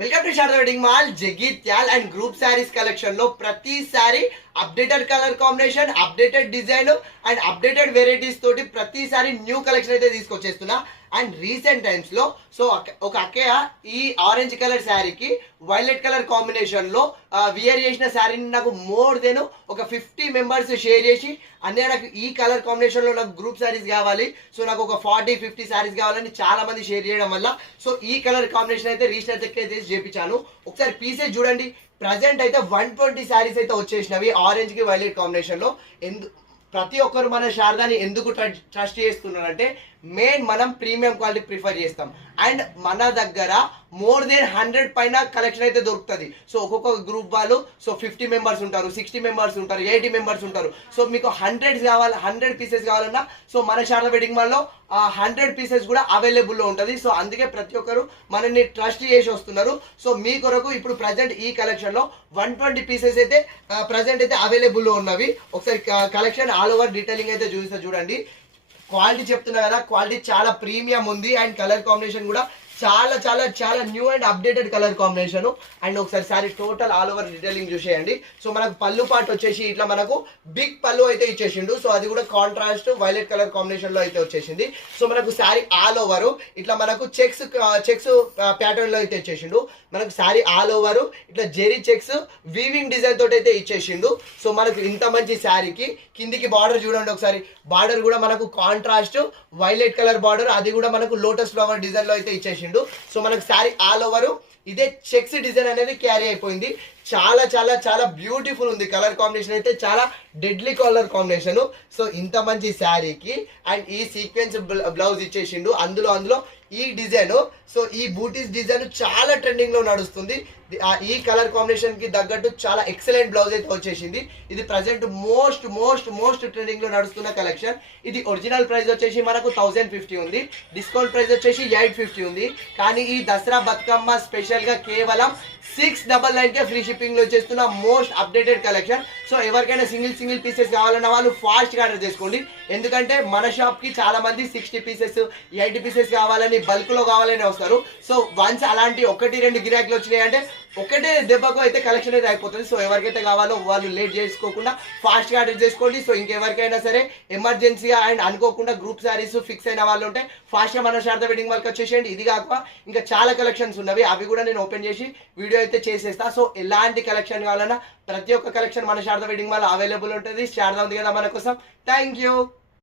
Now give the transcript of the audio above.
Welcome to Sharada wedding mall. Jagtial and group saris collection లో ప్రతి sorry updated colour combination, updated design and updated varieties తోటి ప్రతిసారి new collection అయితే తీసుకొచ్చేస్తున్నా. And recent times లో ఒక అక్కయ్య ఈ ఆరెంజ్ కలర్ శారీకి వైలెట్ కలర్ కాంబినేషన్ లో వియర్ చేసిన శారీని నాకు మోర్ దెన్ ఒక 50 మెంబర్స్ షేర్ చేసి, అన్నయ్య నాకు ఈ కలర్ కాంబినేషన్ లో నాకు గ్రూప్ శారీస్ కావాలి, సో నాకు ఒక 40-50 శారీస్ కావాలని చాలా మంది షేర్ చేయడం వల్ల సో ఈ కలర్ కాంబినేషన్ అయితే రీసెంట్ అయితే చేపించాను. ఒకసారి పీసెస్ చూడండి. ప్రజెంట్ అయితే 120 శారీస్ అయితే వచ్చేసినవి ఆరెంజ్ కి వైలెట్ కాంబినేషన్ లో. ప్రతి ఒక్కరు మన శారదాని ఎందుకు ట్రస్ట్ చేస్తున్నారంటే మెయిన్ మనం ప్రీమియం క్వాలిటీ ప్రిఫర్ చేస్తాం. అండ్ మన దగ్గర మోర్ దెన్ 100 పైన కలెక్షన్ అయితే దొరుకుతుంది. సో ఒక్కొక్క గ్రూప్ వాళ్ళు 50 మెంబర్స్ ఉంటారు, 60 మెంబర్స్ ఉంటారు, 80 మెంబర్స్ ఉంటారు. సో మీకు 100 పీసెస్ కావాలన్నా సో మన శారదా వెడ్డింగ్ మాల్లో 100 పీసెస్ కూడా అవైలబుల్లో ఉంటుంది. సో అందుకే ప్రతి ఒక్కరు మనల్ని ట్రస్ట్ చేసి వస్తున్నారు. సో మీ కొరకు ఇప్పుడు ప్రజెంట్ ఈ కలెక్షన్ లో 120 పీసెస్ అయితే ప్రజెంట్ అయితే అవైలబుల్లో ఉన్నవి. ఒకసారి కలెక్షన్ ఆల్ ఓవర్ డీటెయిలింగ్ అయితే చూడండి. క్వాలిటీ చెప్తున్నా కదా, క్వాలిటీ చాలా ప్రీమియం ఉంది. అండ్ కలర్ కాంబినేషన్ కూడా చాలా చాలా చాలా new and updated colour combination. And ఒకసారి sorry total all over detailing చూసేయండి. సో మనకు పళ్ళు పార్ట్ వచ్చేసి ఇట్లా మనకు బిగ్ పళ్ళు అయితే ఇచ్చేసిండు. సో అది కూడా కాంట్రాస్ట్ వైలెట్ కలర్ కాంబినేషన్ లో అయితే వచ్చేసింది. సో మనకు శారీ ఆల్ ఓవర్ ఇట్లా మనకు చెక్స్ ప్యాటర్న్ లో అయితే ఇచ్చేసిండు. మనకు శారీ ఆల్ ఓవర్ ఇట్లా జెరీ చెక్స్ వీవింగ్ డిజైన్ తోటి అయితే ఇచ్చేసిండు. సో మనకు ఇంత మంచి శారీకి కిందికి బార్డర్ చూడండి ఒకసారి. బార్డర్ కూడా మనకు కాంట్రాస్ట్ వైలెట్ కలర్ బార్డర్, అది కూడా మనకు లోటస్ ఫ్లవర్ డిజైన్ లో అయితే ఇచ్చేసిండు. సో మనకు శారీ ఆల్ ఓవర్ ఇదే చెక్స్ డిజైన్ అనేది క్యారీ అయిపోయింది. చాలా చాలా చాలా బ్యూటిఫుల్ ఉంది. కలర్ కాంబినేషన్ అయితే చాలా డెడ్లీ కలర్ కాంబినేషన్. సో ఇంత మంచి శారీకి అండ్ ఈ సీక్వెన్స్ బ్లౌజ్ ఇచ్చేసిండు. అందులో ఈ డిజైన్, సో ఈ బూటీస్ డిజైన్ చాలా ట్రెండింగ్ లో నడుస్తుంది. ఈ కలర్ కాంబినేషన్ కి తగ్గట్టు చాలా ఎక్సలెంట్ బ్లౌజ్ అయితే వచ్చేసింది. ఇది ప్రజెంట్ మోస్ట్ ట్రెండింగ్ లో నడుస్తున్న కలెక్షన్. ఇది ఒరిజినల్ ప్రైస్ వచ్చేసి మనకు 1050 ఉంది, డిస్కౌంట్ ప్రైస్ వచ్చేసి 850 ఉంది. కానీ ఈ దసరా బతుకమ్మ స్పెషల్ గా కేవలం 699 కే ఫ్రీ షిప్పింగ్ లో వచ్చేస్తున్న మోస్ట్ అప్డేటెడ్ కలెక్షన్. సో ఎవరికైనా సింగిల్ పీసెస్ కావాలన్న వాళ్ళు ఫాస్ట్ గా ఆర్డర్ చేసుకోండి. ఎందుకంటే మన షాప్ కి చాలా మంది 60 పీసెస్ 80 పీసెస్ కావాలని బల్క్ లో కావాలని వస్తారు. సో వన్స్ అలాంటి 1-2 గిరాకులు వచ్చినాయి అంటే ఒకటే దెబ్బకు అయితే కలెక్షన్ అయితే అయిపోతుంది. సో ఎవరికైతే కావాలో వాళ్ళు లేట్ చేసుకోకుండా ఫాస్ట్ గా ఆర్డర్ చేసుకోండి. సో ఇంకెవరికైనా సరే ఎమర్జెన్సీగా అండ్ అనుకోకుండా గ్రూప్ శారీస్ ఫిక్స్ అయిన వాళ్ళు ఉంటే ఫాస్ట్ గా మన శారదా వెడ్డింగ్ మాల్కి వచ్చేసేయండి. ఇది కాక ఇంకా చాలా కలెక్షన్స్ ఉన్నవి, అవి కూడా నేను ఓపెన్ చేసి వీడియో అయితే చేసేస్తా. సో ఎలాంటి కలెక్షన్ కావాలన్నా ప్రతి ఒక్క కలెక్షన్ మన శారదా వెడ్డింగ్ మాల్ అవైలబుల్ ఉంటుంది. శారదా ఉంది కదా మన కోసం. Thank you.